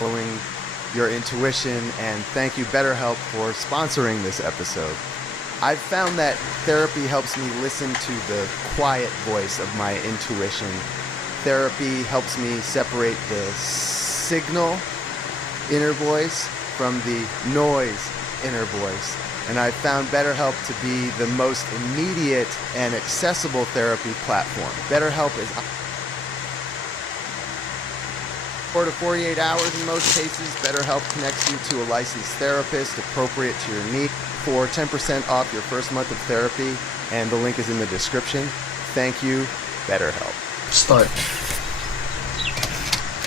following your intuition, and thank you BetterHelp for sponsoring this episode. I've found that therapy helps me listen to the quiet voice of my intuition. Therapy helps me separate the signal inner voice from the noise inner voice. And I've found BetterHelp to be the most immediate and accessible therapy platform. BetterHelp is 4 to 48 hours in most cases. BetterHelp connects you to a licensed therapist appropriate to your need. For 10% off your first month of therapy, and the link is in the description. Thank you, BetterHelp. Start.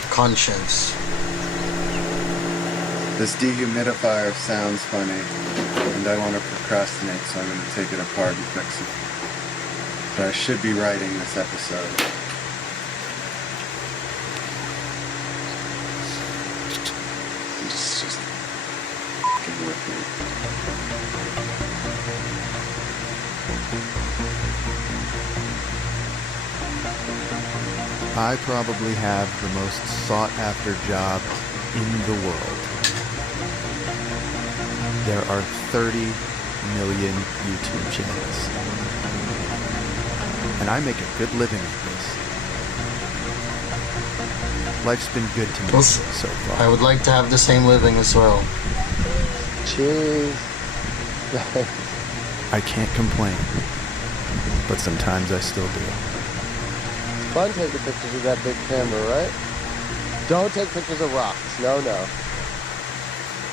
Conscience. This dehumidifier sounds funny, and I want to procrastinate, so I'm going to take it apart and fix it. But I should be writing this episode. Just f***ing with me. I probably have the most sought-after job in the world. There are 30 million YouTube channels. And I make a good living at this. Life's been good to me so far. I would like to have the same living as well. Cheers. I can't complain, but sometimes I still do. Fun taking pictures with that big camera, right? Don't take pictures of rocks. No.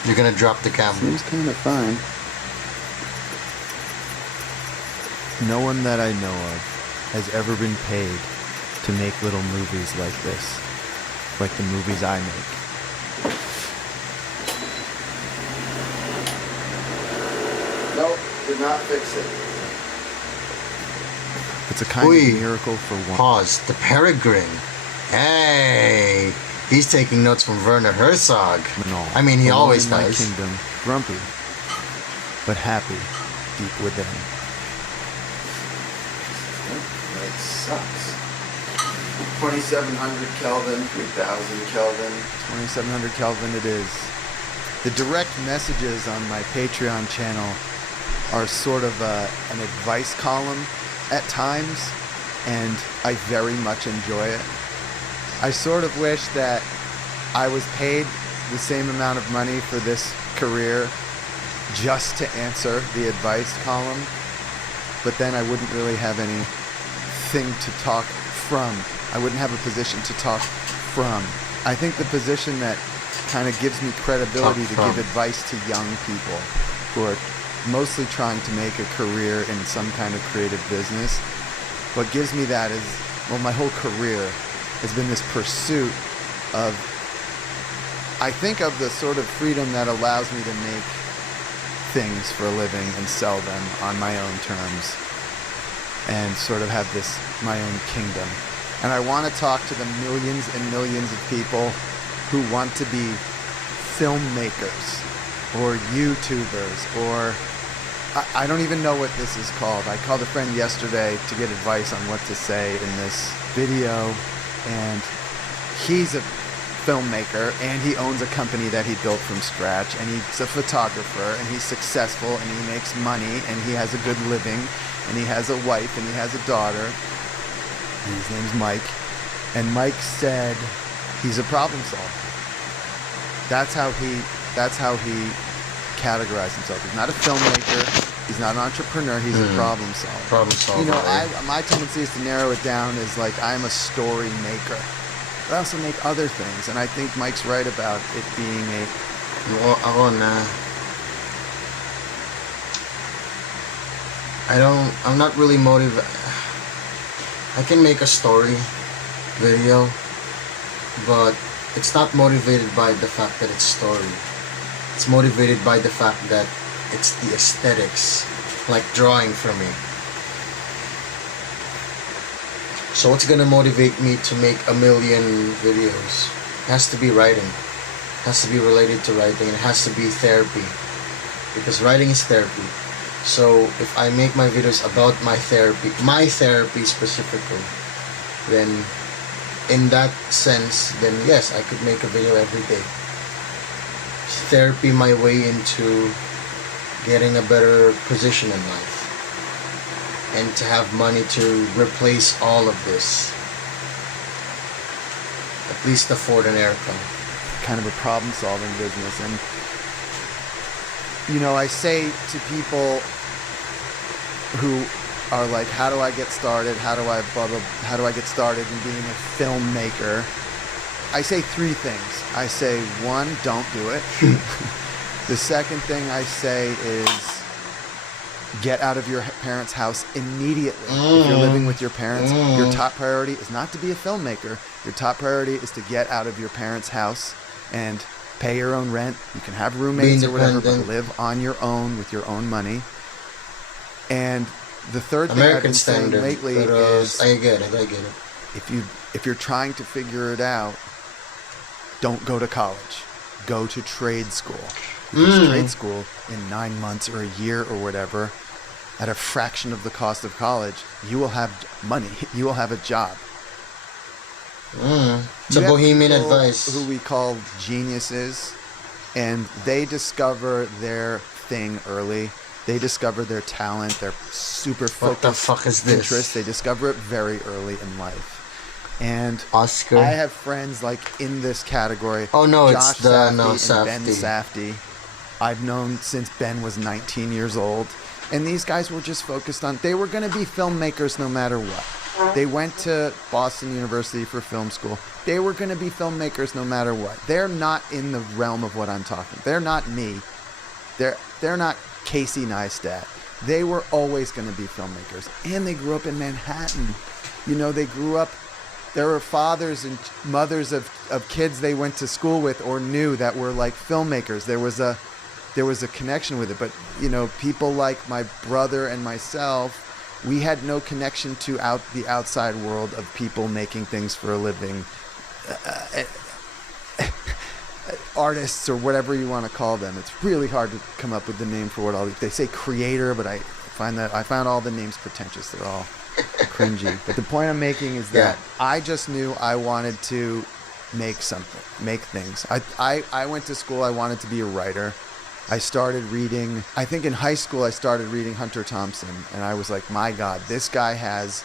You're gonna drop the camera. Seems kind of fun. No one that I know of has ever been paid to make little movies like this, like the movies I make. Nope, did not fix it. It's a kind of miracle for one. Pause. The Peregrine. Hey, he's taking notes from Werner Herzog. I mean, he always in my does. kingdom, grumpy, but happy deep within. That sucks. 2700 Kelvin, 3000 Kelvin. 2700 Kelvin it is. The direct messages on my Patreon channel are sort of an advice column at times, and I very much enjoy it. I sort of wish that I was paid the same amount of money for this career just to answer the advice column, but then I wouldn't really have anything to talk from. I wouldn't have a position to talk from. I think the position that kind of gives me credibility to give advice to young people who are mostly trying to make a career in some kind of creative business. What gives me that is, well, my whole career has been this pursuit of, I think of the sort of freedom that allows me to make things for a living and sell them on my own terms and sort of have this, my own kingdom. And I want to talk to the millions and millions of people who want to be filmmakers or YouTubers, or I don't even know what this is called. I called a friend yesterday to get advice on what to say in this video, and he's a filmmaker and he owns a company that he built from scratch, and he's a photographer and he's successful and he makes money and he has a good living and he has a wife and he has a daughter, and his name's Mike. And Mike said he's a problem solver. That's how he categorized himself. He's not a filmmaker, he's not an entrepreneur, he's a problem solver. Problem solver. You know, my tendency is to narrow it down as like, I'm a story maker. But I also make other things, and I think Mike's right about it being a... I'm not really motivated. I can make a story video, but it's not motivated by the fact that it's story. It's motivated by the fact that it's the aesthetics, like drawing for me. So what's gonna motivate me to make a million videos? It has to be writing. It has to be related to writing, and it has to be therapy. Because writing is therapy. So if I make my videos about my therapy specifically, then in that sense, then yes, I could make a video every day. therapy my way into getting a better position in life. And to have money to replace all of this. At least afford an aircon. Kind of a problem-solving business. And, you know, I say to people who are like, how do I get started? How do I get started in being a filmmaker? I say three things. I say, one, don't do it. The second thing I say is get out of your parents' house immediately. If you're living with your parents, your top priority is not to be a filmmaker. Your top priority is to get out of your parents' house and pay your own rent. You can have roommates or whatever, but live on your own with your own money. And the third thing I've been saying lately is, I get it. if you're trying to figure it out, don't go to college. Go to trade school. Because trade school in 9 months or a year or whatever, at a fraction of the cost of college, you will have money. You will have a job. It's a bohemian advice. Who we call geniuses, and they discover their thing early. They discover their talent, their super focused What the fuck is this? interest. They discover it very early in life. And Oscar. I have friends like in this category. Oh no, Josh it's the Safdie and Ben Safdie. Safdie. I've known since Ben was 19 years old. And these guys were just focused on, they were going to be filmmakers no matter what. They went to Boston University for film school. They were going to be filmmakers no matter what. They're not in the realm of what I'm talking. They're not me. They're not Casey Neistat. They were always going to be filmmakers. And they grew up in Manhattan. You know, they grew up, there were fathers and mothers of kids they went to school with or knew that were like filmmakers. There was a connection with it. But, you know, people like my brother and myself, we had no connection to the outside world of people making things for a living, artists or whatever you want to call them. It's really hard to come up with the name for what all they say creator, but I found all the names pretentious. They're all cringy. But the point I'm making is that I just knew I wanted to make things. I went to school. I wanted to be a writer. I started reading, I think in high school I started reading Hunter Thompson, and I was like, my God, this guy has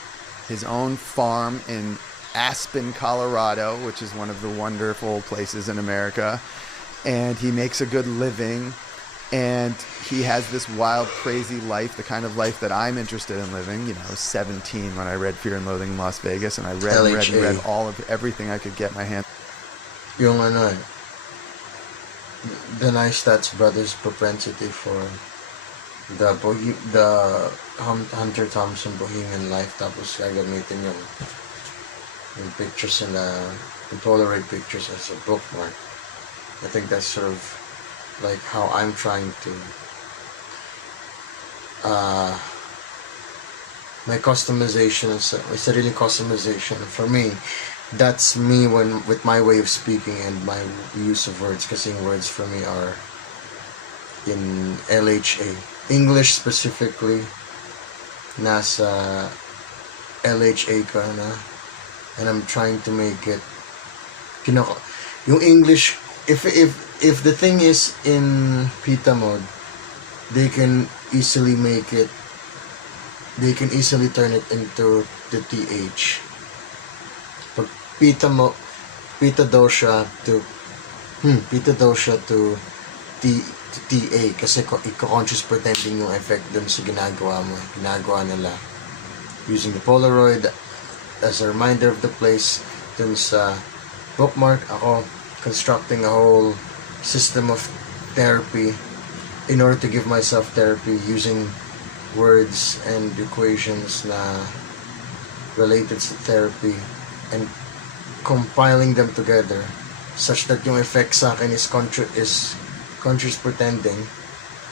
his own farm in Aspen, Colorado, which is one of the wonderful places in America, and he makes a good living, and he has this wild, crazy life, the kind of life that I'm interested in living. You know, I was 17 when I read Fear and Loathing in Las Vegas, and I read all of everything I could get my hands on. Yung ano eh, the Neistat's brother's propensity for the Hunter Thompson Bohemian life, tapos gagamitin yung pictures in the Polaroid pictures as a bookmark. I think that's sort of like how I'm trying to my customization, my sarili customization. For me, that's me with my way of speaking and my use of words, kasi words for me are in LHA. English specifically, nasa LHA ka na, and I'm trying to make it, yung English, if the thing is in pita mode, they can easily turn it into the TH. Pag pita daw siya to TA, kasi conscious pretending yung effect dun sa ginagawa nila using the Polaroid as a reminder of the place. Dun sa bookmark, ako constructing a whole system of therapy in order to give myself therapy using words and equations na related to therapy, and compiling them together such that yung effect sa akin is conscious pretending,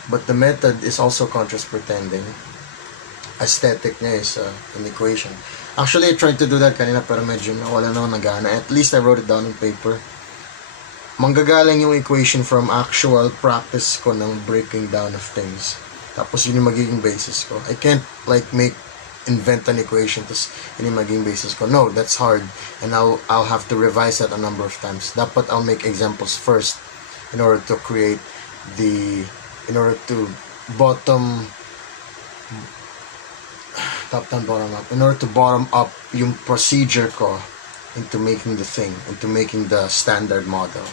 but the method is also conscious pretending. Aesthetic niya is an equation. Actually, I tried to do that kanina pero medyo wala na akong nagana. At least I wrote it down on paper. Manggagaling yung equation from actual practice ko ng breaking down of things. Tapos yun yung magiging basis ko. I can't invent an equation tapos yun yung magiging basis ko. No, that's hard, and I'll have to revise that a number of times. Dapat I'll make examples first in order to create in order to bottom top down, bottom up, in order to bottom up yung procedure ko into making the thing, into making the standard model.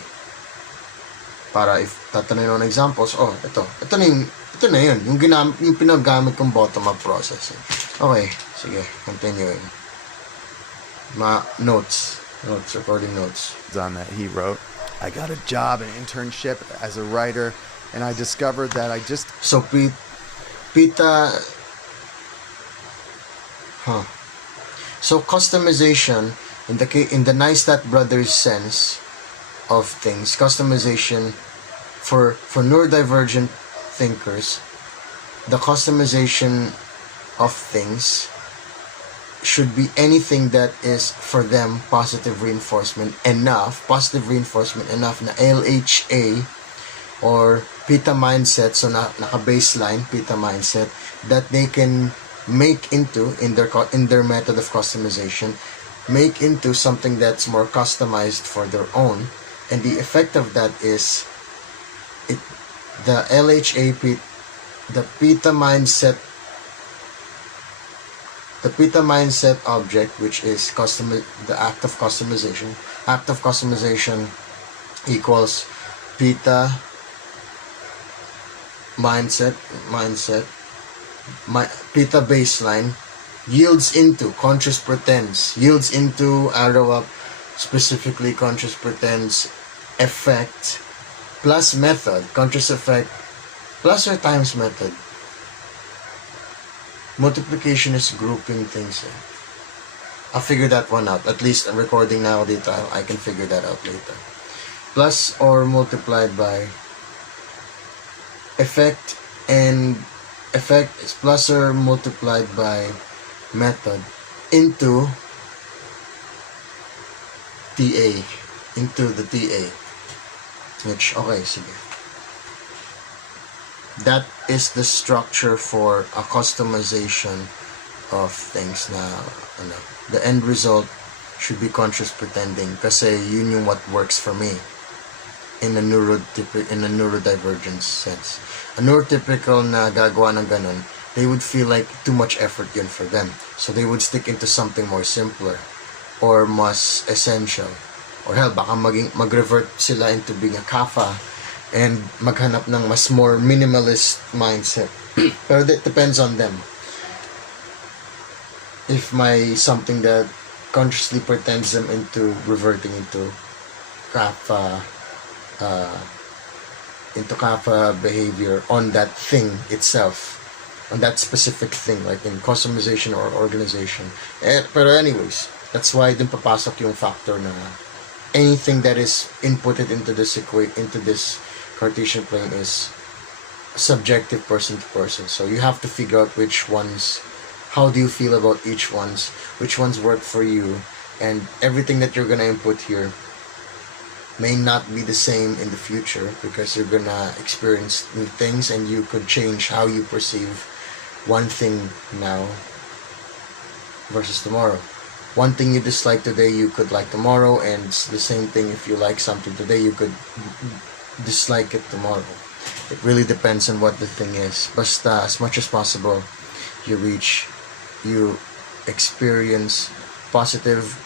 Para if tatanungin ng examples, ito na yun, yung pinagamit kong bottom up process. Okay, sige, continuing. Recording notes. On that he wrote, I got a job, an internship as a writer, and I discovered that I just... So, So customization in the Neistat brothers sense of things, customization for neurodivergent thinkers, the customization of things should be anything that is for them positive reinforcement enough na LHA or Pita mindset, so naka-baseline Pita mindset that they can make into in their method of customization, make into something that's more customized for their own. And the effect of that is the LHA, the Pita mindset object, which is the act of customization. Act of customization equals Pita mindset, Pita baseline yields into conscious pretense, yields into Arawak, specifically conscious pretense effect plus method, conscious effect plus or times method. Multiplication is grouping things. I'll figure that one out. At least I'm recording now dito. I can figure that out later. Plus or multiplied by effect, and effect is plus or multiplied by method into TA, into the TA, which, okay, sige. That is the structure for a customization of things na, the end result should be conscious pretending kasi yun yung what works for me in a neurodivergent sense. A neurotypical na gagawa ng ganun, they would feel like too much effort yun for them. So they would stick into something more simpler or mas essential. Or hell, baka mag-revert sila into being a kapha and maghanap ng mas more minimalist mindset. Pero that depends on them. If something that consciously pretends them into reverting into kapha behavior on that thing itself, on that specific thing, like in customization or organization. Pero anyways, that's why dun papasok yung factor na anything that is inputted into this Cartesian plane is subjective person to person. So you have to figure out which ones, how do you feel about each ones, which ones work for you, and everything that you're gonna input here may not be the same in the future because you're gonna experience new things and you could change how you perceive one thing now versus tomorrow. One thing you dislike today, you could like tomorrow, and it's the same thing if you like something today, you could dislike it tomorrow. It really depends on what the thing is. Basta, as much as possible, you experience positive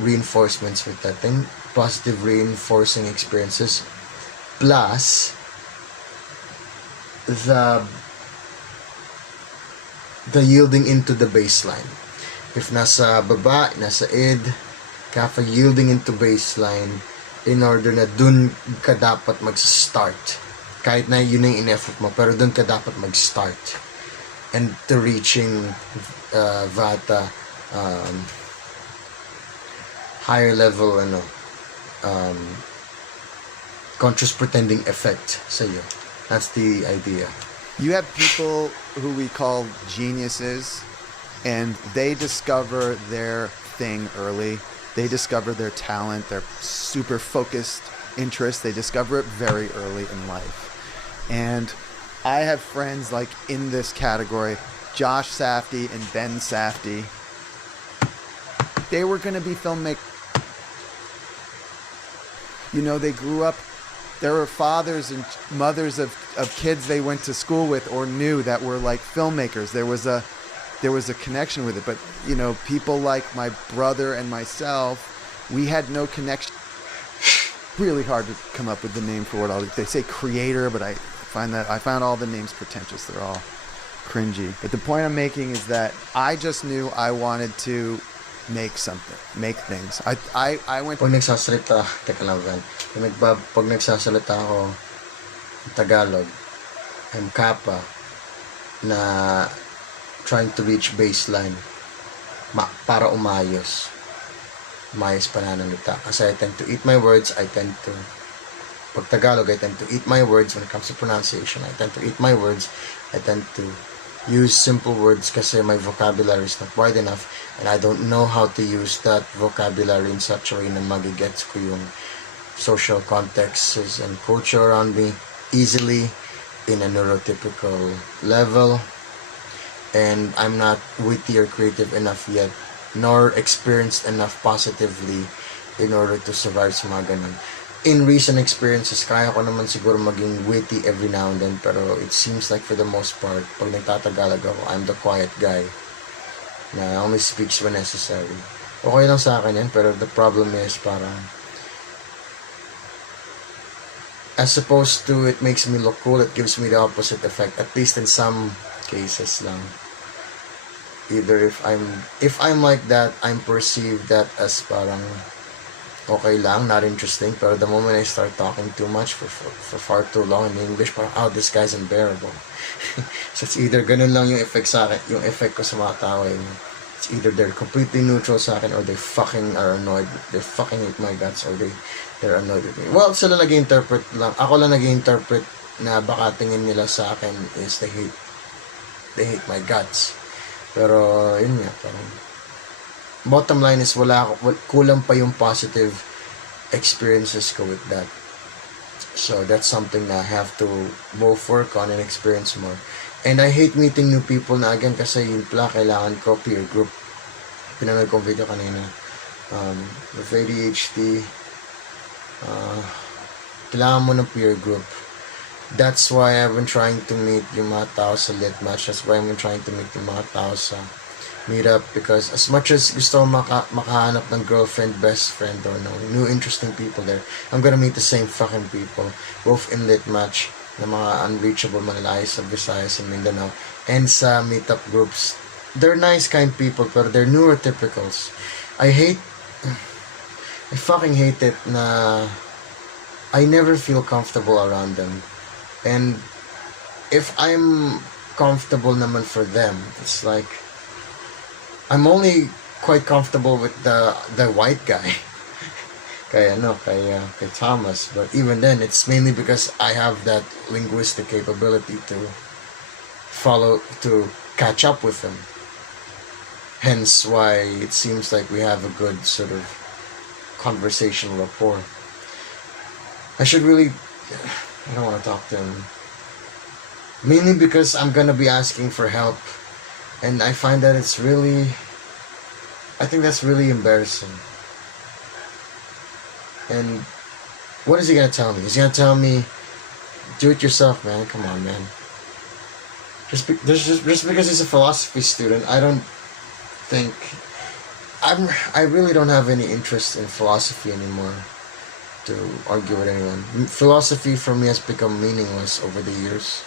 reinforcements with that thing, positive reinforcing experiences, plus the yielding into the baseline. If nasa baba, nasa id, kapha yielding into baseline in order na dun ka dapat mag-start. Kahit na yun yung in-effort mo, pero dun ka dapat mag-start. And to reaching Vata, higher level, conscious pretending effect sa iyo. That's the idea. You have people who we call geniuses, and they discover their thing early. They discover their talent, their super focused interest. They discover it very early in life. And I have friends like in this category, Josh Safdie and Ben Safdie. They were going to be filmmakers. They grew up there were fathers and mothers of kids they went to school with or knew that were like filmmakers. There was a connection with it. But, you know, people like my brother and myself, we had no connection. Really hard to come up with the name for what they say creator, but I found all the names pretentious. They're all cringy. But the point I'm making is that I just knew I wanted to make something, make things. I went. Pag nagsasalita, teka lang, Van. Pag nagsasalita ako Tagalog, I'm kappa na trying to reach baseline para umayos pananalita. Kasi I tend to eat my words, pag Tagalog, I tend to eat my words when it comes to pronunciation. I tend to eat my words. I tend to use simple words kasi my vocabulary is not wide enough and I don't know how to use that vocabulary in such a way na magigets ko yung social contexts and culture around me easily in a neurotypical level. And I'm not witty or creative enough yet, nor experienced enough positively in order to survive sa mga ganun. In recent experiences, kaya ko naman siguro maging witty every now and then, pero it seems like for the most part, pag nagtatagalog ako, I'm the quiet guy na only speaks when necessary. Okay lang sa akin yan, pero the problem is parang as opposed to it makes me look cool, it gives me the opposite effect, at least in some cases lang. Either if I'm like that, I'm perceived that as parang okay lang, not interesting, pero the moment I start talking too much for far too long in English, parang, oh, this guy's unbearable. So it's either ganun lang yung effect sa akin, yung effect ko sa mga tao, it's either they're completely neutral sa akin or they fucking are annoyed, they fucking hate my guts, or they're annoyed with me. Well, sila nag-interpret lang, ako lang nag-interpret na baka tingin nila sa akin is they hate my guts. Pero yun nga, parang bottom line is kulang pa yung positive experiences ko with that. So that's something na I have to both work on and experience more. And I hate meeting new people na again kasi yun pala kailangan ko peer group. Pinanood kong video kanina. With ADHD, kailangan mo ng peer group. That's why I've been trying to meet yung mga tao sa Lit Match. That's why I've been trying to meet yung mga tao sa meetup, because as much as gusto ko makahanap ng girlfriend, best friend, or no, new interesting people there, I'm gonna meet the same fucking people, both in Lit Match, na mga unreachable Manilay sa Visayas and Mindanao, and sa meetup groups. They're nice, kind people, pero they're neurotypicals. I fucking hate it na I never feel comfortable around them. And if I'm comfortable naman for them, it's like I'm only quite comfortable with the white guy. kay Thomas, but even then it's mainly because I have that linguistic capability to catch up with him. Hence why it seems like we have a good sort of conversational rapport. I don't want to talk to him. Mainly because I'm gonna be asking for help. And I find that I think that's really embarrassing. And what is he gonna tell me? He's gonna tell me, do it yourself, man. Come on, man. Just because he's a philosophy student, I don't think... I really don't have any interest in philosophy anymore to argue with anyone. Philosophy for me has become meaningless over the years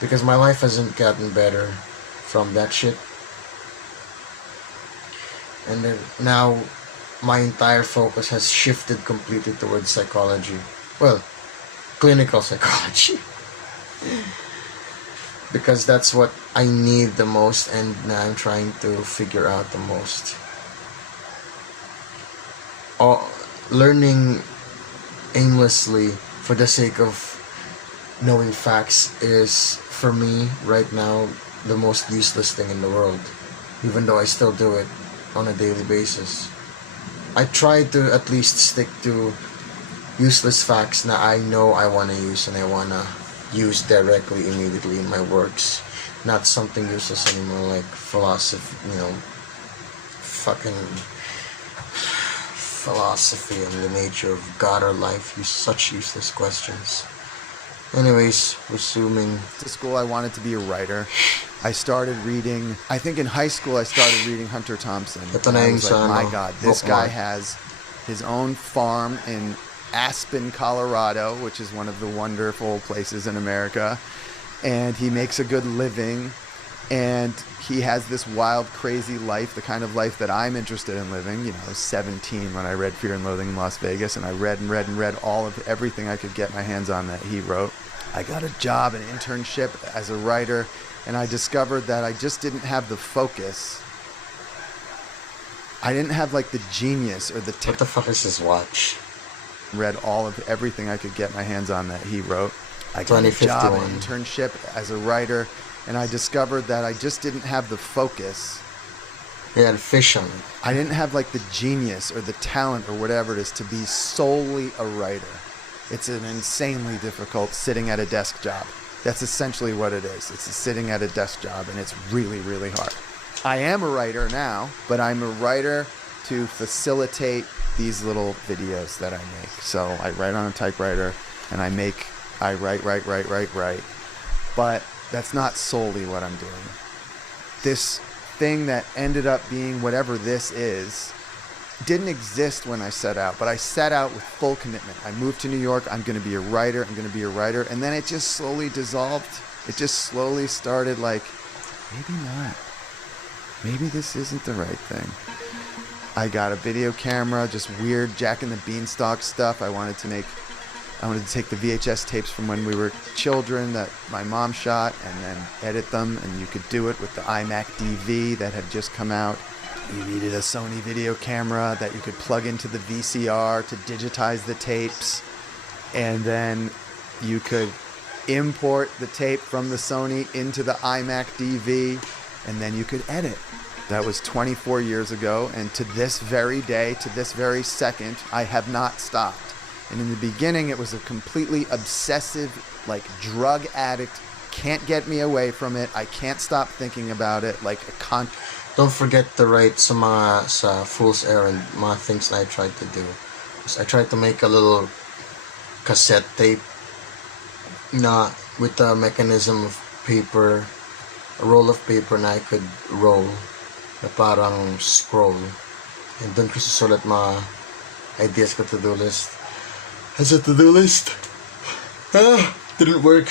because my life hasn't gotten better from that shit. And then now my entire focus has shifted completely towards psychology. Well, clinical psychology. Because that's what I need the most and I'm trying to figure out the most. Learning aimlessly for the sake of knowing facts is, for me, right now, the most useless thing in the world. Even though I still do it on a daily basis. I try to at least stick to useless facts that I know I want to use and I want to use directly, immediately in my works. Not something useless anymore like philosophy, fucking philosophy and the nature of God or life. Such useless questions. Anyways, resuming. To school, I wanted to be a writer. I started reading, I think in high school, I started reading Hunter Thompson. Ito And na I yung was sa, like, my ano, God, this guy bookmark. has his own farm in Aspen, Colorado, which is one of the wonderful places in America. And he makes a good living. And he has this wild, crazy life, the kind of life that I'm interested in living. You know, I was 17 when I read Fear and Loathing in Las Vegas, and I read and read and read all of everything I could get my hands on that he wrote. I got a job, an internship as a writer, and I discovered that I just didn't have the focus. I didn't have like the genius or the What the fuck is this watch? read all of everything I could get my hands on that he wrote. I got a job, an 2051. internship as a writer, and I discovered that I just didn't have the focus. He had fish on it. I didn't have like the genius or the talent or whatever it is to be solely a writer. It's an insanely difficult sitting at a desk job. That's essentially what it is. It's a sitting at a desk job, and it's really, really hard. I am a writer now, but I'm a writer to facilitate these little videos that I make. So I write on a typewriter, and I write. But that's not solely what I'm doing. This thing that ended up being whatever this is didn't exist when I set out, but I set out with full commitment. I moved to New York. I'm going to be a writer. And then it just slowly dissolved. It just slowly started like, maybe not. Maybe this isn't the right thing. I got a video camera, just weird Jack and the Beanstalk stuff. I wanted to take the VHS tapes from when we were children that my mom shot and then edit them, and you could do it with the iMac DV that had just come out. You needed a Sony video camera that you could plug into the VCR to digitize the tapes, and then you could import the tape from the Sony into the iMac DV, and then you could edit. That was 24 years ago, and to this very day, to this very second, I have not stopped. And in the beginning, it was a completely obsessive, like drug addict, can't get me away from it, I can't stop thinking about it, like a Don't forget to write sa Fool's Errand, mga things na I tried to do. I tried to make a little cassette tape na with a mechanism of paper, a roll of paper na I could roll na parang scroll. And dun ko susulat mga ideas ko to-do list. As a to-do list, didn't work.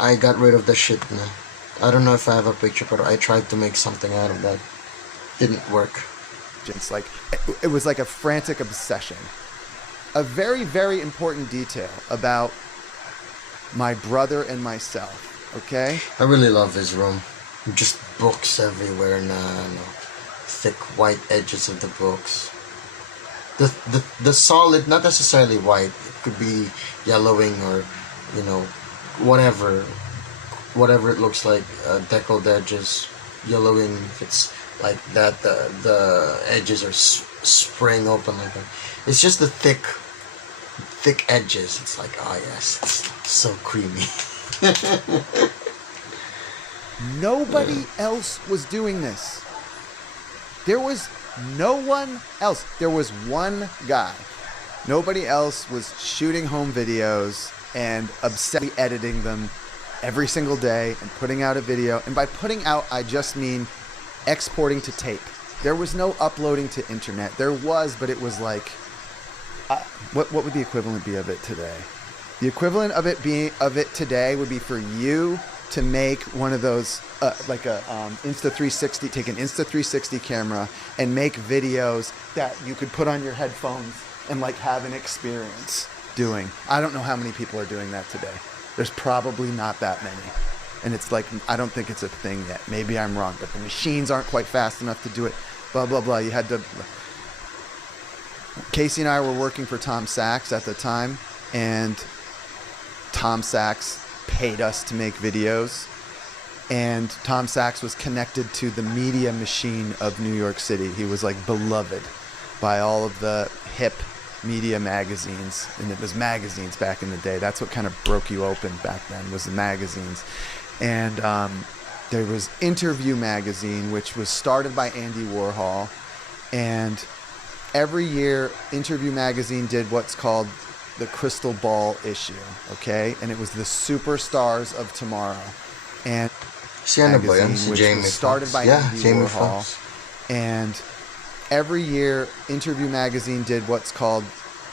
I got rid of the shit na. I don't know if I have a picture, but I tried to make something out of that. Didn't work. It's like, it was like a frantic obsession. A very, very important detail about my brother and myself, okay? I really love his room. Just books everywhere na, thick white edges of the books. The solid, not necessarily white, it could be yellowing or, whatever it looks like, deckled edges, yellowing, if it's like that, the edges are spraying open like that. It's just the thick edges. It's like, oh yes, it's so creamy. Nobody else was doing this. There was no one else. There was one guy. Nobody else was shooting home videos and obsessively editing them every single day and putting out a video. And by putting out, I just mean exporting to tape. There was no uploading to internet. There was, but it was like, what would the equivalent be of it today? The equivalent of it today would be for you to make one of those, like a Insta360, take an Insta360 camera and make videos that you could put on your headphones and like have an experience doing. I don't know how many people are doing that today. There's probably not that many. And it's like, I don't think it's a thing yet. Maybe I'm wrong, but the machines aren't quite fast enough to do it. Blah, blah, blah. You had to... Casey and I were working for Tom Sachs at the time, and Tom Sachs paid us to make videos. And Tom Sachs was connected to the media machine of New York City. He was like beloved by all of the hip media magazines, and it was magazines back in the day. That's what kind of broke you open back then, was the magazines. And there was Interview magazine, which was started by Andy Warhol, and every year, Interview Magazine did what's called the Crystal Ball issue, okay? And it was the superstars of tomorrow. And magazine, which was started by Andy Warhol. And every year, Interview Magazine did what's called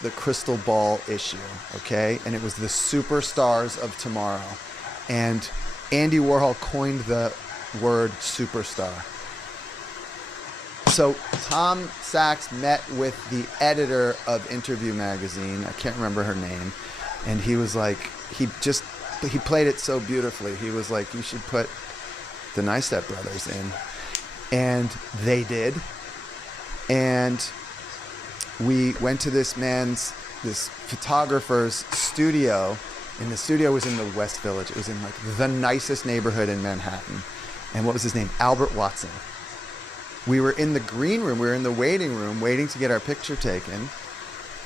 the Crystal Ball issue, okay? And it was the superstars of tomorrow. And Andy Warhol coined the word superstar. So Tom Sachs met with the editor of Interview Magazine. I can't remember her name. And he was like, he played it so beautifully. He was like, you should put the Neistat brothers in. And they did. And we went to this photographer's studio. And the studio was in the West Village. It was in like the nicest neighborhood in Manhattan. And what was his name? Albert Watson. We were in the green room. We were in the waiting room waiting to get our picture taken.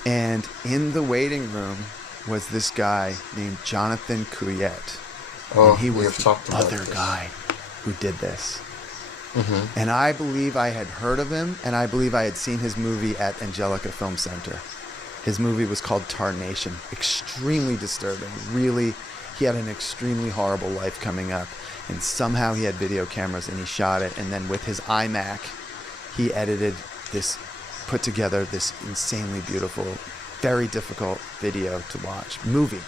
And in the waiting room was this guy named Jonathan Couillet. Oh, and he was the other this guy who did this. Mm-hmm. And I believe I had heard of him, and I believe I had seen his movie at Angelica Film Center. His movie was called Tarnation. Extremely disturbing. Really, he had an extremely horrible life coming up. And somehow he had video cameras and he shot it. And then with his iMac, he edited this, put together this insanely beautiful, very difficult video to watch. Movie.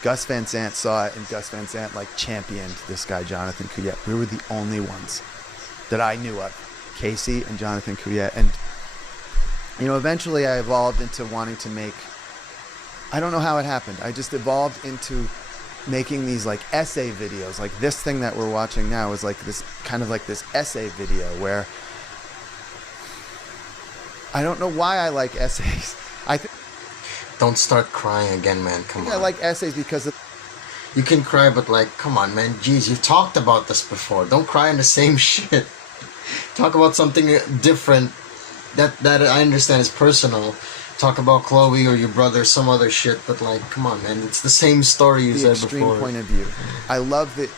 Gus Van Sant saw it, and Gus Van Sant like championed this guy, Jonathan Couillet. We were the only ones that I knew of. Casey and Jonathan Couillet. And, you know, eventually I evolved into wanting to make, I don't know how it happened. I just evolved into making these like essay videos. Like this thing that we're watching now is like this kind of like this essay video where I don't know why I like essays. Don't start crying again, man. Come on. I like essays because you can cry, but like, come on, man. Jeez, you've talked about this before. Don't cry in the same shit. Talk about something different that I understand is personal. Talk about Chloe or your brother, some other shit, but like, come on, man. It's the same story you said before. The extreme point of view. I love that.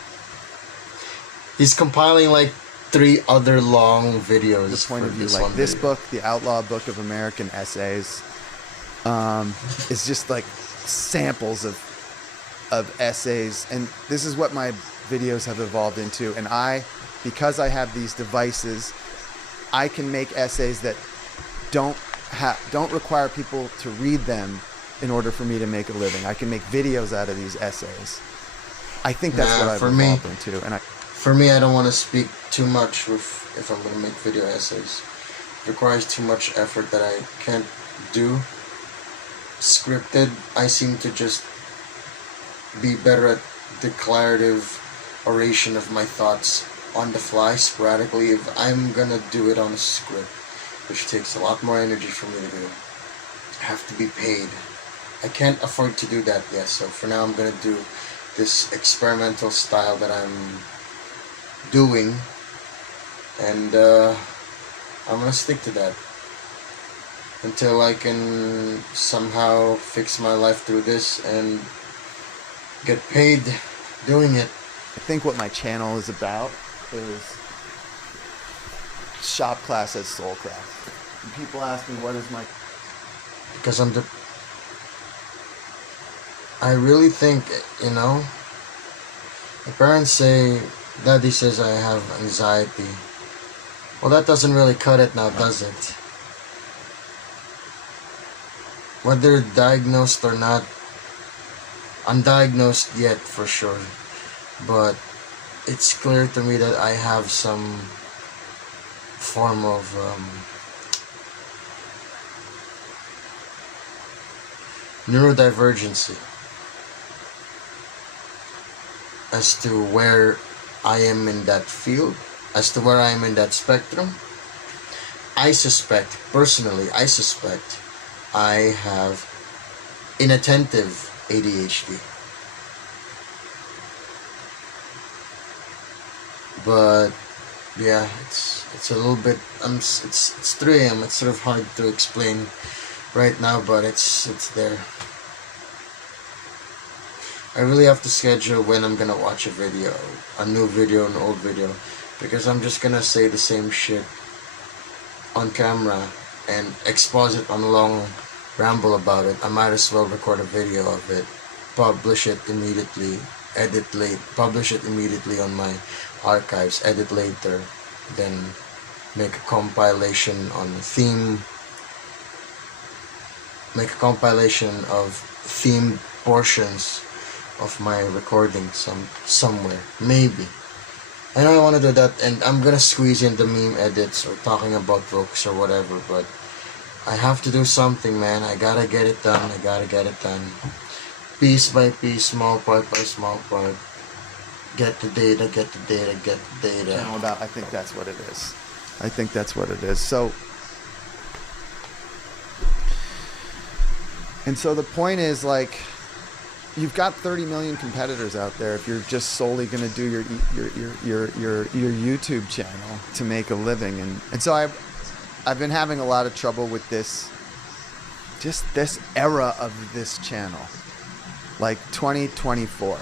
He's compiling like 3 other long videos. The point of view, like this book, The Outlaw Book of American Essays, is just like samples of essays, and this is what my videos have evolved into. And because I have these devices, I can make essays that don't require people to read them in order for me to make a living. I can make videos out of these essays. I think that's what I've evolved into. And for me, I don't want to speak too much if I'm going to make video essays. It requires too much effort that I can't do. Scripted, I seem to just be better at declarative oration of my thoughts on the fly, sporadically. If I'm going to do it on a script, which takes a lot more energy for me to do, I have to be paid. I can't afford to do that yet, so for now I'm going to do this experimental style that I'm doing, and I'm going to stick to that until I can somehow fix my life through this and get paid doing it. I think what my channel is about is shop class as soulcraft. And people ask me, what is my... Because I really think, you know, my parents say, Daddy says I have anxiety. Well, that doesn't really cut it now, does it? Whether diagnosed or not, undiagnosed yet for sure, but it's clear to me that I have some form of neurodivergency as to where I am in that field, as to where I am in that spectrum. I suspect I have inattentive ADHD. But yeah, it's a little bit it's 3 a.m. It's sort of hard to explain right now, but it's there. I really have to schedule when I'm gonna watch a video, a new video, an old video, because I'm just gonna say the same shit on camera and exposit on a long ramble about it, I might as well record a video of it, publish it immediately, publish it immediately on my archives, edit later, then make a compilation on make a compilation of themed portions of my recording somewhere, maybe. I know I want to do that, and I'm gonna squeeze in the meme edits or talking about books or whatever, but I have to do something, man. I gotta get it done. Piece by piece, small part by small part. Get the data. Channel about, I think that's what it is. I think that's what it is. So the point is, like, you've got 30 million competitors out there if you're just solely going to do your YouTube channel to make a living. And so I've been having a lot of trouble with this era of this channel. Like 2024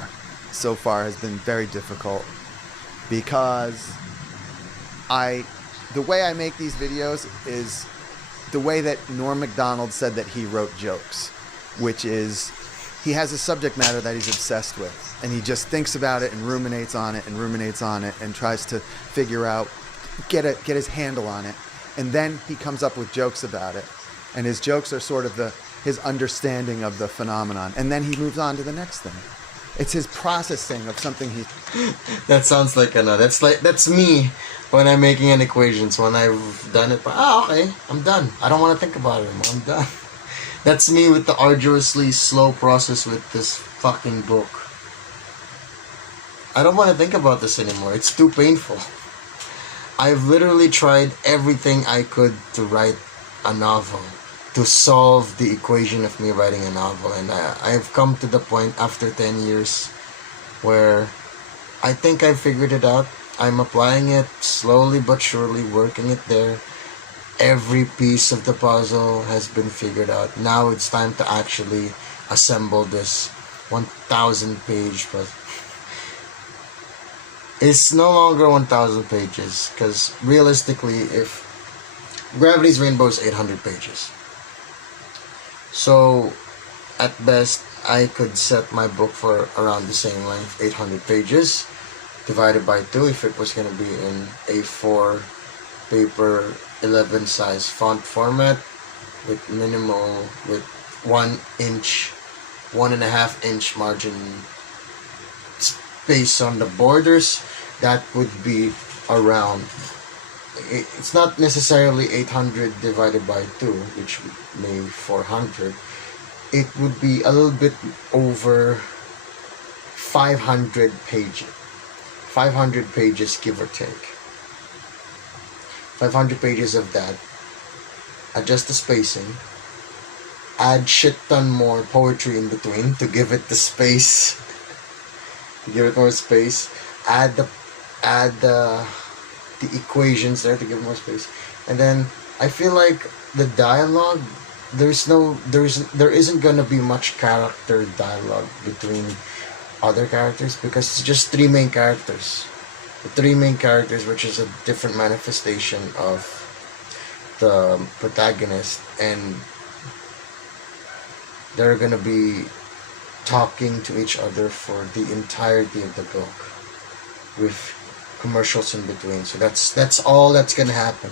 so far has been very difficult because the way I make these videos is the way that Norm Macdonald said that he wrote jokes, which is he has a subject matter that he's obsessed with, and he just thinks about it and ruminates on it and tries to figure out, get his handle on it, and then he comes up with jokes about it, and his jokes are sort of his understanding of the phenomenon, and then he moves on to the next thing. It's his processing of something That sounds like that's me when I'm making an equations. When I've done it, okay, I'm done. I don't want to think about it anymore. I'm done. That's me with the arduously slow process with this fucking book. I don't want to think about this anymore. It's too painful. I've literally tried everything I could to write a novel, to solve the equation of me writing a novel, and I've come to the point after 10 years where I think I figured it out. I'm applying it slowly but surely, working it there. Every piece of the puzzle has been figured out. Now it's time to actually assemble this 1,000 page puzzle. It's no longer 1,000 pages, because realistically, if Gravity's Rainbow is 800 pages. So, at best, I could set my book for around the same length, 800 pages, divided by 2 if it was going to be in A4 paper 11 size font format with 1.5 inch margin space on the borders. That would be around, it's not necessarily 800 divided by 2, which would make 400. It would be a little bit over 500 pages. 500 pages, give or take. 500 pages of that. Adjust the spacing. Add shit ton more poetry in between to give it the space. To give it more space. Add the equations there to give more space. And then I feel like the dialogue, there isn't gonna be much character dialogue between other characters, because it's just 3 main characters. The 3 main characters, which is a different manifestation of the protagonist, and they're gonna be talking to each other for the entirety of the book with commercials in between. So that's all that's gonna happen.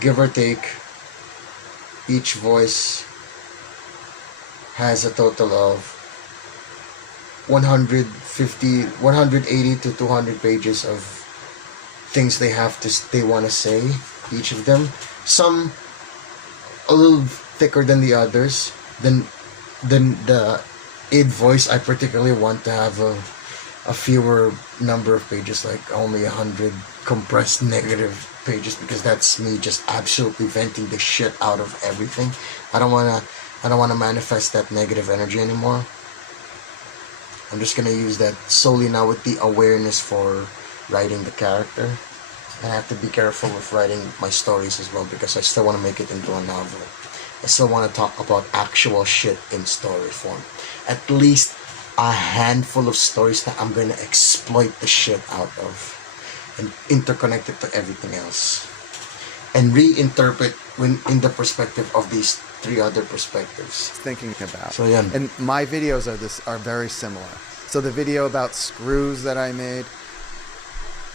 Give or take, each voice has a total of 180 to 200 pages of things they want to say, each of them. Some a little thicker than the others. Then the id voice, I particularly want to have a fewer number of pages, like only 100 compressed negative pages, because that's me just absolutely venting the shit out of everything. I don't wanna manifest that negative energy anymore. I'm just gonna use that solely now with the awareness for writing the character. I have to be careful with writing my stories as well, because I still want to make it into a novel. I still want to talk about actual shit in story form. At least a handful of stories that I'm going to exploit the shit out of and interconnect it to everything else. and reinterpret when in the perspective of these three other perspectives. Thinking about. So yeah. And my videos are very similar. So the video about screws that I made,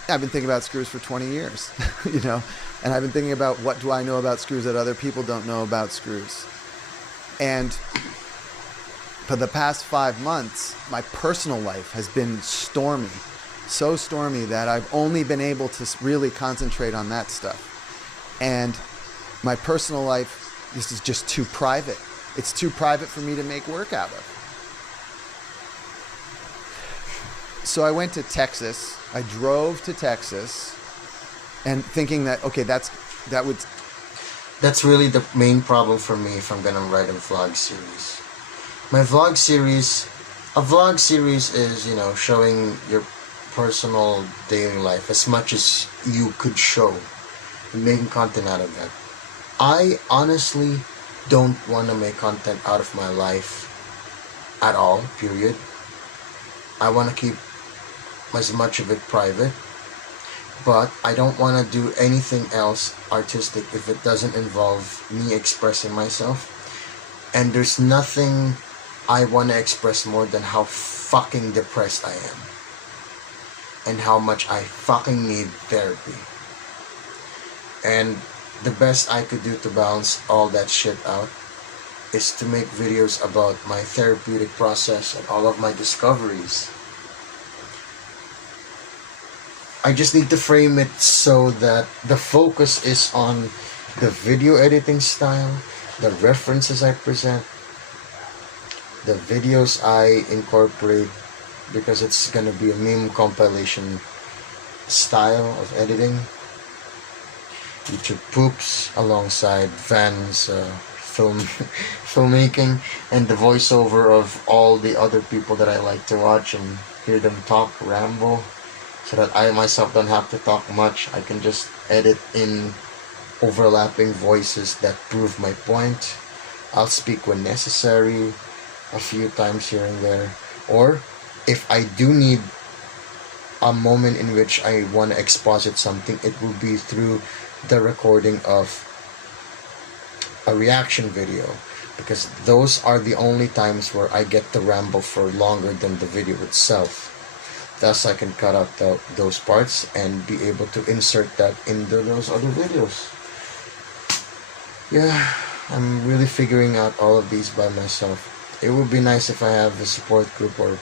I've been thinking about screws for 20 years, you know, and I've been thinking about what do I know about screws that other people don't know about screws. And for the past 5 months, my personal life has been stormy, so stormy that I've only been able to really concentrate on that stuff. And my personal life, this is just too private. It's too private for me to make work out of. So I went to Texas. I drove to Texas and thinking that, okay, that's really the main problem for me if I'm gonna write a vlog series. A vlog series is, you know, showing your personal daily life as much as you could show and making content out of that. I honestly don't want to make content out of my life at all, period. I want to keep as much of it private, but I don't want to do anything else artistic if it doesn't involve me expressing myself. And there's nothing I want to express more than how fucking depressed I am and how much I fucking need therapy. And the best I could do to balance all that shit out is to make videos about my therapeutic process and all of my discoveries. I just need to frame it so that the focus is on the video editing style, the references I present, the videos I incorporate, because it's gonna be a meme compilation style of editing. YouTube poops alongside Van's filmmaking and the voiceover of all the other people that I like to watch and hear them talk, ramble, so that I myself don't have to talk much. I can just edit in overlapping voices that prove my point. I'll speak when necessary, a few times here and there. Or if I do need a moment in which I want to exposit something, it will be through the recording of a reaction video, because those are the only times where I get to ramble for longer than the video itself. Thus I can cut out those parts and be able to insert that into those other videos. Yeah, I'm really figuring out all of these by myself. It would be nice if I have a support group or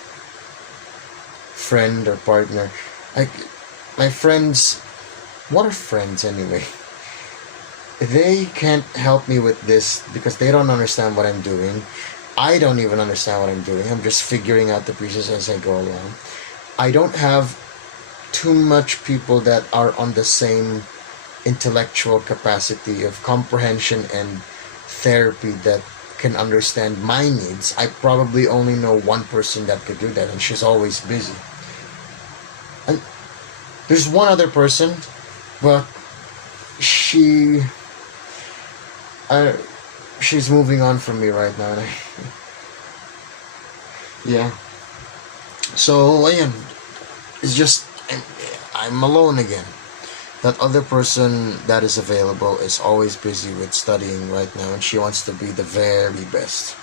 friend or partner. My friends, what are friends anyway? They can't help me with this because they don't understand what I'm doing. I don't even understand what I'm doing. I'm just figuring out the pieces as I go along. I don't have too much people that are on the same intellectual capacity of comprehension and therapy that can understand my needs. I probably only know one person that could do that, and she's always busy. And there's one other person, but she's moving on from me right now. And yeah. So it's just I'm alone again. That other person that is available is always busy with studying right now, and she wants to be the very best.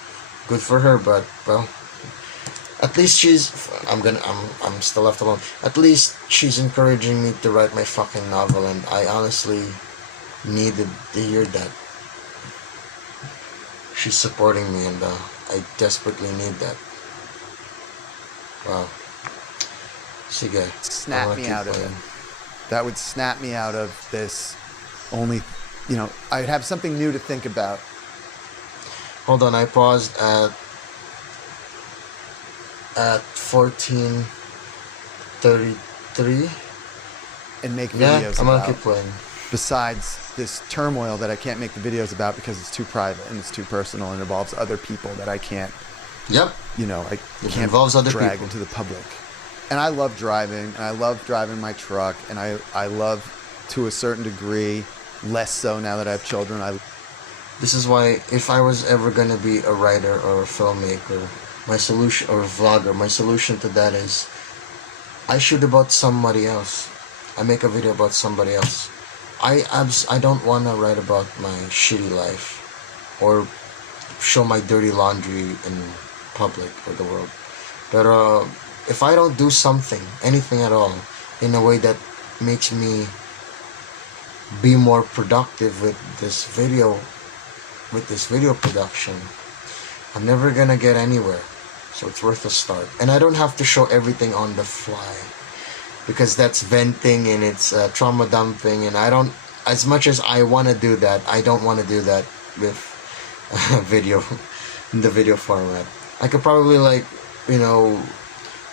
Good for her, but well, at least I'm still left alone. At least she's encouraging me to write my fucking novel, and I honestly needed to hear that. She's supporting me, and I desperately need that. Wow. Sige. Snap me out of it. That would snap me out of this. Only, I'd have something new to think about. Hold on, I paused at 14:33. And make videos yeah, I'm gonna about. keep playing. Besides this turmoil that I can't make the videos about because it's too private and it's too personal and involves other people that I can't. Yep. I It can't involves other drag people. into the public. And I love driving, and I love driving my truck, and I love, to a certain degree, less so now that I have children. This is why, if I was ever gonna be a writer or a filmmaker, my solution, or a vlogger, my solution to that is, I shoot about somebody else. I make a video about somebody else. I don't want to write about my shitty life or show my dirty laundry in public or the world. But if I don't do something, anything at all, in a way that makes me be more productive with this video production, I'm never gonna get anywhere. So it's worth a start. And I don't have to show everything on the fly, because that's venting and it's trauma dumping, and I don't, as much as I want to do that, I don't want to do that with video, in the video format. I could probably, like, you know,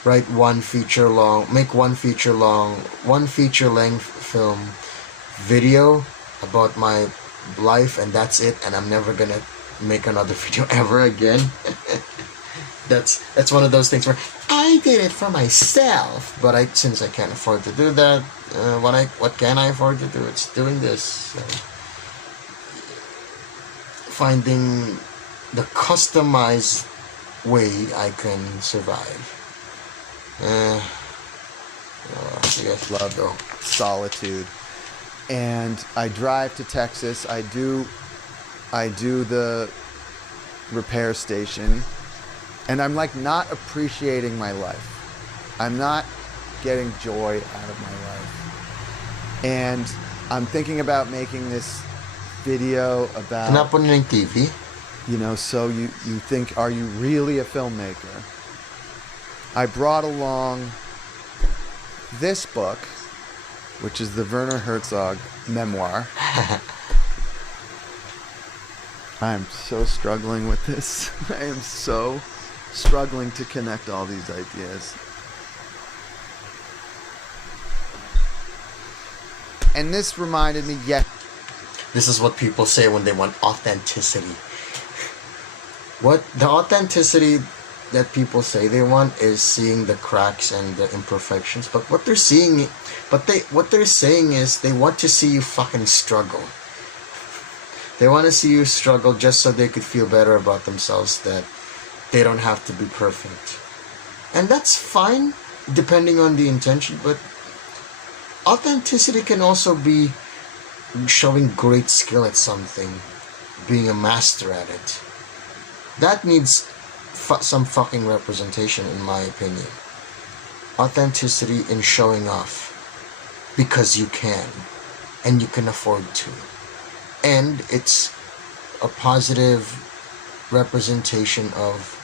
write one feature length film video about my life, and that's it, and I'm never gonna make another video ever again. That's one of those things where I did it for myself, but since I can't afford to do that, what can I afford to do? It's doing this. So, finding the customized way I can survive. Yes, Love though. solitude. And I drive to Texas. I do the repair station, and I'm like not appreciating my life. I'm not getting joy out of my life. And I'm thinking about making this video about, Tinapon ng TV? you know, so you think, are you really a filmmaker? I brought along this book, which is the Werner Herzog memoir. I'm so struggling with this. I am so struggling to connect all these ideas. And this reminded me, This is what people say when they want authenticity. What the authenticity that people say they want is seeing the cracks and the imperfections. But what they're saying is they want to see you fucking struggle. They want to see you struggle just so they could feel better about themselves, that they don't have to be perfect. And that's fine, depending on the intention, but authenticity can also be showing great skill at something, being a master at it. That needs some fucking representation, in my opinion. Authenticity in showing off because you can, and you can afford to. And it's a positive representation of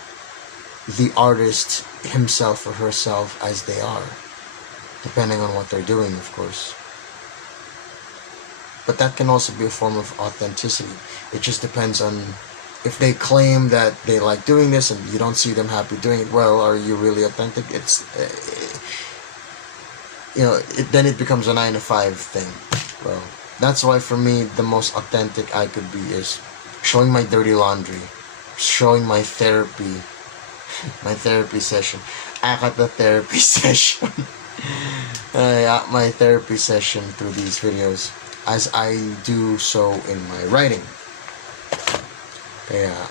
the artist himself or herself as they are, depending on what they're doing, of course. But that can also be a form of authenticity. It just depends on if they claim that they like doing this and you don't see them happy doing it. Well, are you really authentic? It's then it becomes a 9-to-5 thing. Well, that's why for me the most authentic I could be is showing my dirty laundry, showing my therapy session. I got the therapy session. My therapy session through these videos, as I do so in my writing. Yeah,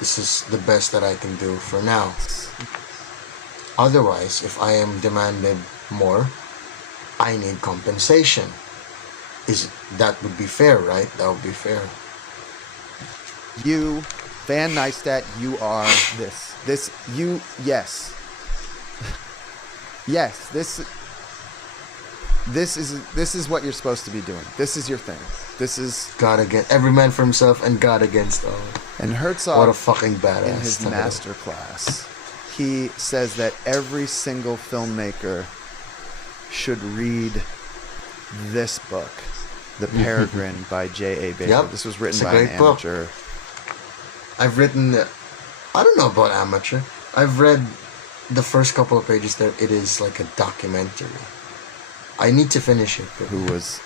this is the best that I can do for now. Otherwise, if I am demanded more, I need compensation. That would be fair, right? That would be fair. You, Van Neistat, you are this. Yes. Yes, this is what you're supposed to be doing. This is your thing. This is God against every man for himself and God against all. And Herzog, what a fucking badass. in his master class, he says that every single filmmaker should read this book, The Peregrine by J.A. Baker. Yep. This was written It's a by great an book. amateur. I've written, I don't know about amateur. I've read the first couple of pages there. It is like a documentary. I need to finish it. Who was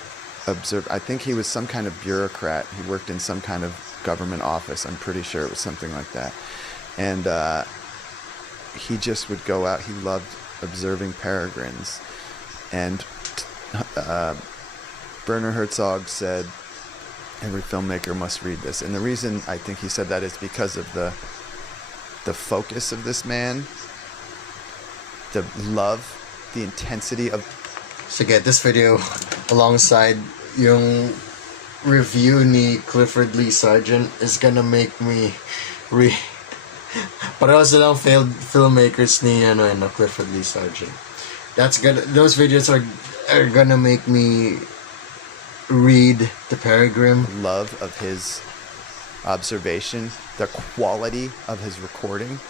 observed. I think he was some kind of bureaucrat. He worked in some kind of government office. I'm pretty sure it was something like that. And he just would go out. He loved observing peregrines. And Werner Herzog said, every filmmaker must read this. And the reason I think he said that is because of the focus of this man, the love, the intensity of... So get this video alongside yung review ni Clifford Lee Sargent is gonna make me pareho silang failed filmmakers ni Clifford Lee Sargent. Those videos are gonna make me read the Peregrine. Love of his observation, the quality of his recording,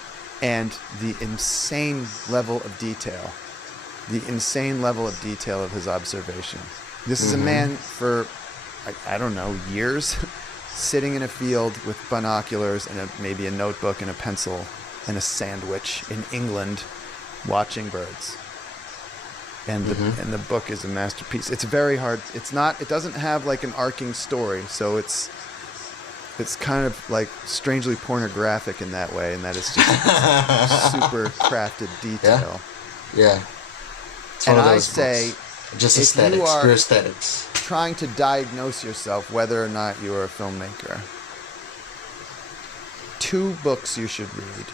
and the insane level of detail. The insane level of detail of his observation. This is a man for, I don't know, years, sitting in a field with binoculars and maybe a notebook and a pencil and a sandwich in England, watching birds. And the book is a masterpiece. It's very hard. It doesn't have like an arcing story, so it's kind of like strangely pornographic in that way, and that it's just super crafted detail. Yeah. It's And one of I those say, books. Just if aesthetics, you are pure aesthetics. trying to diagnose yourself whether or not you're a filmmaker, 2 books you should read.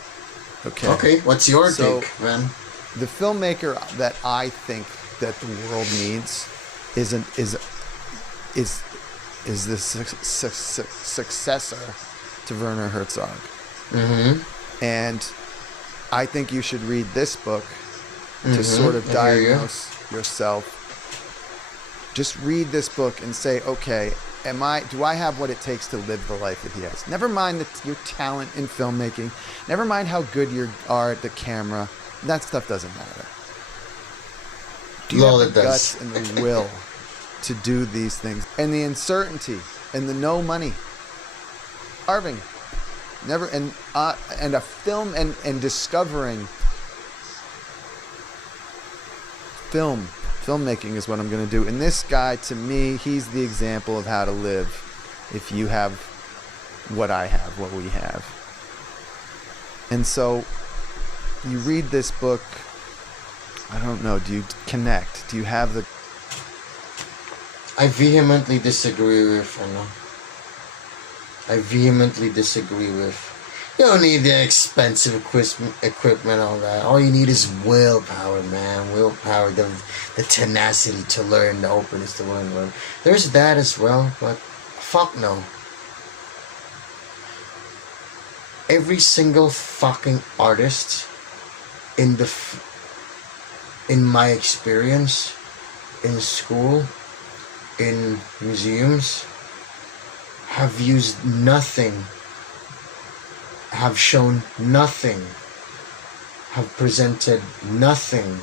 Okay, what's your take, man? The filmmaker that I think that the world needs is the successor to Werner Herzog. And I think you should read this book to sort of diagnose yourself. Just read this book and say, okay, do I have what it takes to live the life that he has? Never mind your talent in filmmaking. Never mind how good you are at the camera. That stuff doesn't matter. Do you have the guts and the will to do these things? And the uncertainty and the no money. Starving. Never, and a film and discovering filmmaking is what I'm going to do. And this guy, to me, he's the example of how to live if you have what I have, what we have. And so you read this book, I don't know, do you connect? Do you have the... I vehemently disagree with, you don't need the expensive equipment, all that. All you need is willpower, man. Willpower, the tenacity to learn, the openness to learn. There's that as well, but fuck no. Every single fucking artist in my experience, in school, in museums, have used nothing, have shown nothing, have presented nothing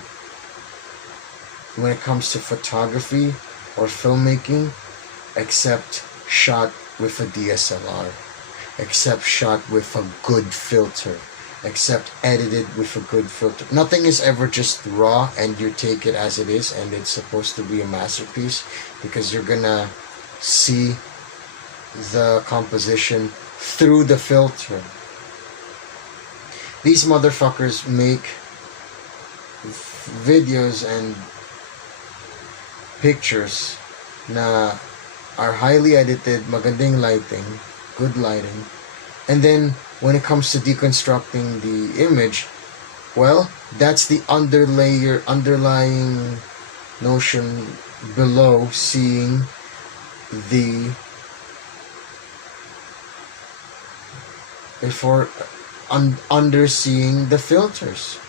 when it comes to photography or filmmaking except shot with a DSLR, except shot with a good filter, except edited with a good filter. Nothing is ever just raw and you take it as it is and it's supposed to be a masterpiece, because you're gonna see the composition through the filter. These motherfuckers make videos and pictures na are highly edited, magandang lighting, good lighting, and then when it comes to deconstructing the image, well, that's the underlying notion below, seeing the underseeing the filters.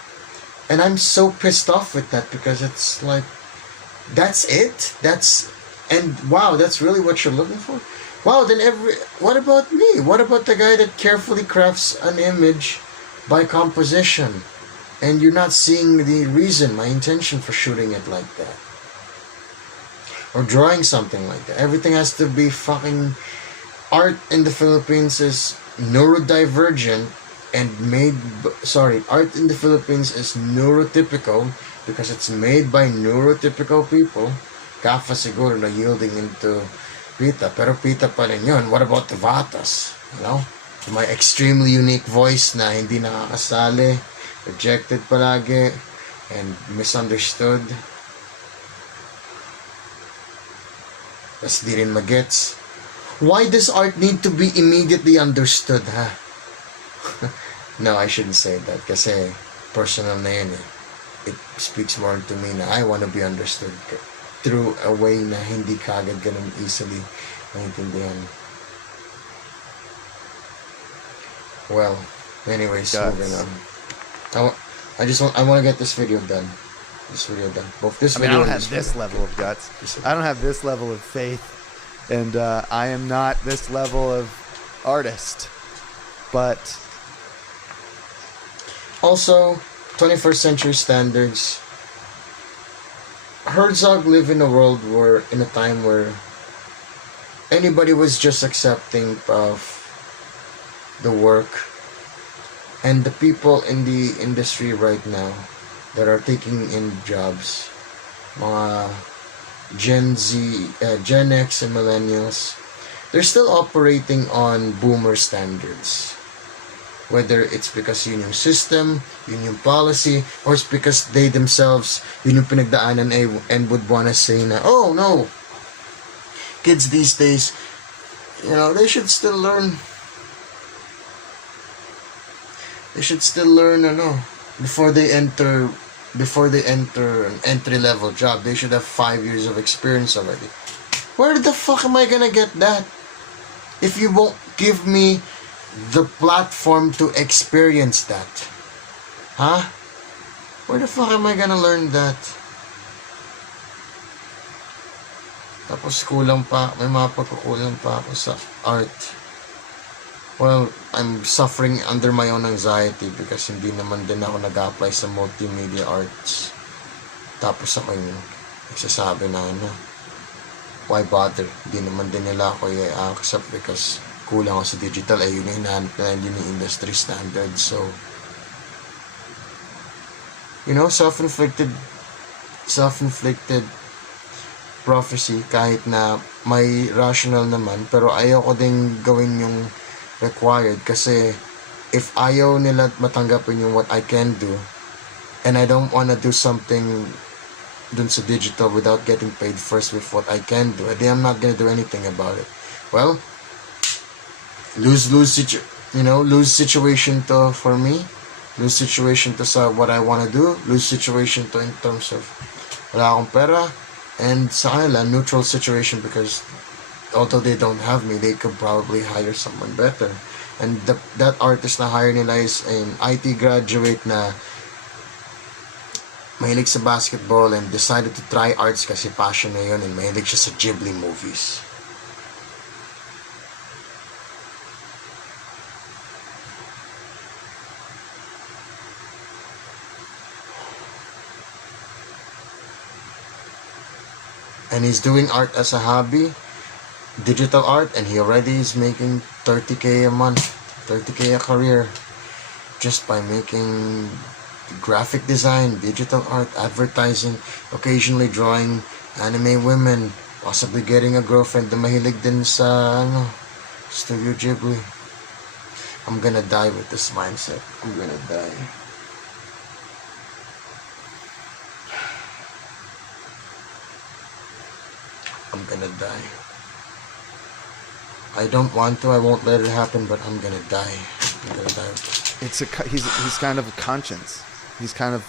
And I'm so pissed off with that, because it's like, that's it? And wow, that's really what you're looking for? Wow, then what about me? What about the guy that carefully crafts an image by composition, and you're not seeing the reason, my intention for shooting it like that, or drawing something like that? Everything has to be fucking... Art in the Philippines is neurodivergent and art in the Philippines is neurotypical because it's made by neurotypical people. Kafa siguro na yielding into pita, pero pita pa rin yun. What about the vatas? My extremely unique voice na hindi nakakasali, rejected palagi, and misunderstood. Tas di rin magets. Why does art need to be immediately understood, ha? No, I shouldn't say that, kasi personal na yun eh. It speaks more to me na I want to be understood through a way na hindi kagad ganun easily maintindihan. Well, anyways, moving on. I want to get this video done. Both this I mean, video I don't have this level of guts. I don't have this level of faith, and I am not this level of artist. But also, 21st century standards. Herzog lived in a world where, in a time where anybody was just accepting of the work, and the people in the industry right now that are taking in jobs, mga Gen X and millennials, they're still operating on boomer standards. Whether it's because yun yung system, yun yung policy, or it's because they themselves, yun yung pinagdaanan and would wanna say na, oh no, kids these days, they should still learn. They should still learn, before they enter an entry-level job, they should have 5 years of experience already. Where the fuck am I gonna get that? If you won't give me the platform to experience that. Huh? Where the fuck am I gonna learn that? Tapos may mga pagkukulang pa ako sa art. Well, I'm suffering under my own anxiety because hindi naman din ako nag-apply sa multimedia arts. Tapos ako yung nagsasabi na why bother? Hindi naman din nila ako i-accept because kulang ako sa digital. Yun yung hinahanap na hindi yung industry standards. So, self-inflicted prophecy kahit na may rational naman, pero ayaw ko ding gawin yung required kasi if ayaw nila matanggapin yung what I can do and I don't wanna do something dun sa digital without getting paid first with what I can do, then I'm not gonna do anything about it. Well, lose situation to for me, lose situation to sa what I wanna do, lose situation to in terms of wala akong pera, and sa kanila neutral situation because although they don't have me, they could probably hire someone better. And that artist na hire nila is an IT graduate na mahilig sa basketball and decided to try arts kasi passion na yun, and mahilig siya sa Ghibli movies. And he's doing art as a hobby, digital art, and he already is making 30K a month, 30K a career, just by making graphic design, digital art, advertising, occasionally drawing anime women, possibly getting a girlfriend na mahilig din sa Studio Ghibli. I'm gonna die with this mindset. I'm gonna die. I'm gonna die. I don't want to, I won't let it happen, but I'm gonna die. I'm gonna die. He's kind of a conscience. He's kind of,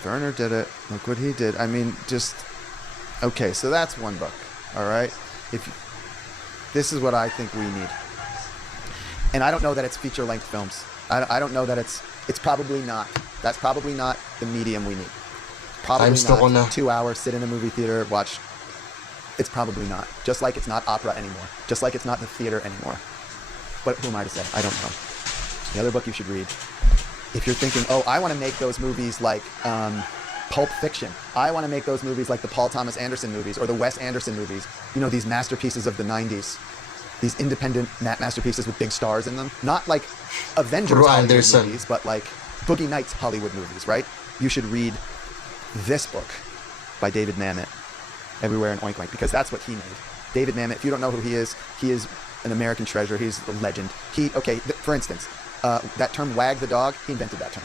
Werner did it. Look what he did. I mean, okay, so that's one book. All right. This is what I think we need. And I don't know that it's feature-length films. I don't know that it's probably not. That's probably not the medium we need. Probably not 2 hours, sit in a movie theater, watch. It's probably not. Just like it's not opera anymore. Just like it's not the theater anymore. But who am I to say? I don't know. The other book you should read, if you're thinking, I want to make those movies like Pulp Fiction. I want to make those movies like the Paul Thomas Anderson movies or the Wes Anderson movies. These masterpieces of the 90s. These independent masterpieces with big stars in them. Not like Avengers Hollywood movies, but like Boogie Nights Hollywood movies, right? You should read this book by David Mamet, Everywhere in Oink Oink, because that's what he made. David Mamet, if you don't know who he is an American treasure. He's a legend. For instance, that term wag the dog, he invented that term.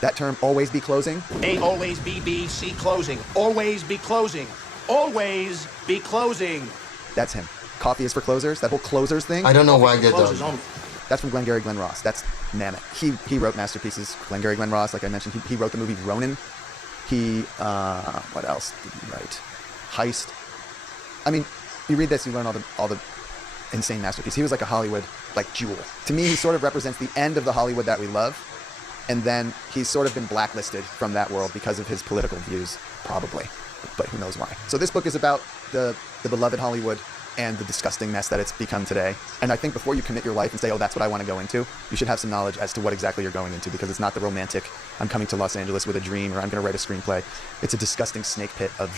That term always be closing. A, always be B, C, closing. Always be closing. Always be closing. That's him. Coffee is for closers. That whole closers thing. I don't know wag the dog. That's from Glengarry Glen Ross. That's Mamet. He wrote masterpieces. Glengarry Glen Ross, like I mentioned, he wrote the movie Ronin. He, what else did he write? Heist. I mean, you read this, you learn all the insane masterpiece. He was like a Hollywood, like, jewel. To me, he sort of represents the end of the Hollywood that we love, and then he's sort of been blacklisted from that world because of his political views, probably, but who knows why. So this book is about the beloved Hollywood and the disgusting mess that it's become today. And I think before you commit your life and say, oh, that's what I want to go into, you should have some knowledge as to what exactly you're going into, because it's not the romantic, I'm coming to Los Angeles with a dream, or I'm going to write a screenplay. It's a disgusting snake pit of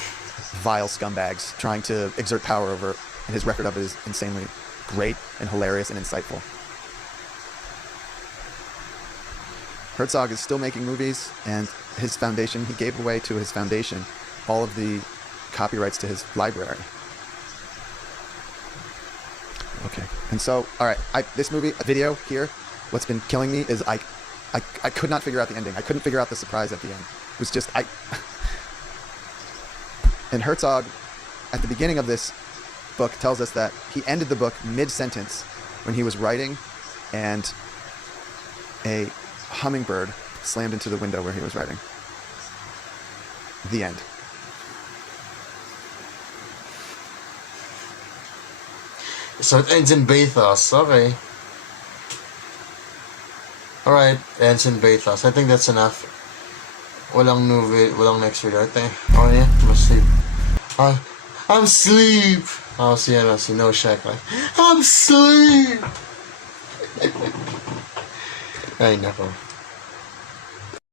vile scumbags trying to exert power over, and his record of it is insanely great and hilarious and insightful. Herzog is still making movies, and his foundation, he gave away to his foundation all of the copyrights to his library. Okay, and so, all right, this movie, video here, what's been killing me is I could not figure out the ending. I couldn't figure out the surprise at the end. It was just, And Herzog, at the beginning of this book, tells us that he ended the book mid-sentence when he was writing, and a hummingbird slammed into the window where he was writing. The end. So it ends in bathos. Okay. Alright, ends in bathos. I think that's enough. Walang next video. I think. Oh yeah, I'm asleep. I'm asleep. Oh, see no shack. I'm asleep. Ay, nako.